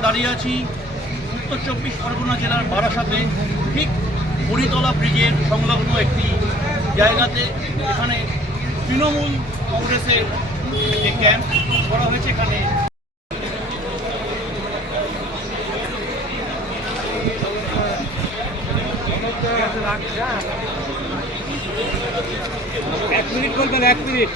এসে দাঁড়িয়ে আছি উত্তর 24 পরগনা জেলার বারাসাতে, ঠিক হরিতলা ব্রিজের সংলগ্ন একটি জায়গাতে। এখানে তৃণমূল কংগ্রেসের যে ক্যাম্প করা হয়েছে, এখানে এক মিনিট বলবেন, 1 মিনিট।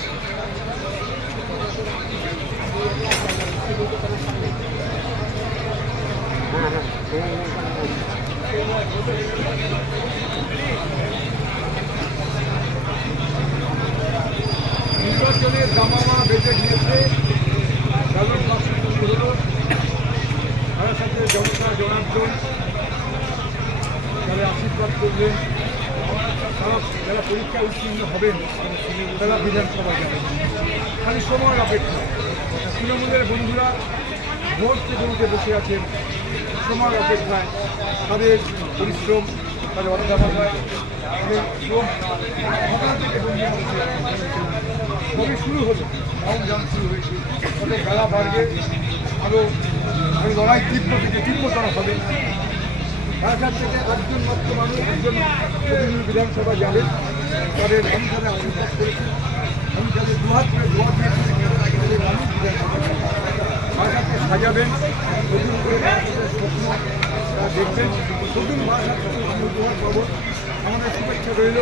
নির্বাচনের দামামা বেঁচে গিয়েছে, ব্যালট বাক্স তৈরি হলো। তার সাথে জনতা জনার্দন যারা আশীর্বাদ করলেন, যারা পরীক্ষায় উত্তীর্ণ হবেন তারা বিধানসভায় যাবেন। খালি সময় অপেক্ষা। তৃণমূলের বন্ধুরা ভোট পেতে বসে আছেন সময় অপেক্ষায়। তাদের পরিশ্রম, তাদের অধ্যাপনায়, তাদের শ্রম সকাল থেকে বন্ধু হচ্ছে। তবে শুরু হলো, রাউন্ড শুরু হয়েছে। তবে বেলা বাড়বে, আরও লড়াই তীব্রতর হবে। রাজহাট থেকে 8জন মাত্র মানুষ, 2জন প্রতিনিধি বিধানসভা যাবেন। তাদের আমি তাদের আশীর্বাদ করেছি, আমি তাদের দুহাত করে দোয়া দিয়েছি তাদের মানুষ রাজহাটকে সাজাবেন, নতুন করে স্বপ্ন দেখবেন, নতুন বারাসাত আমি উপহার পাবো। আমাদের শুভেচ্ছা রইল।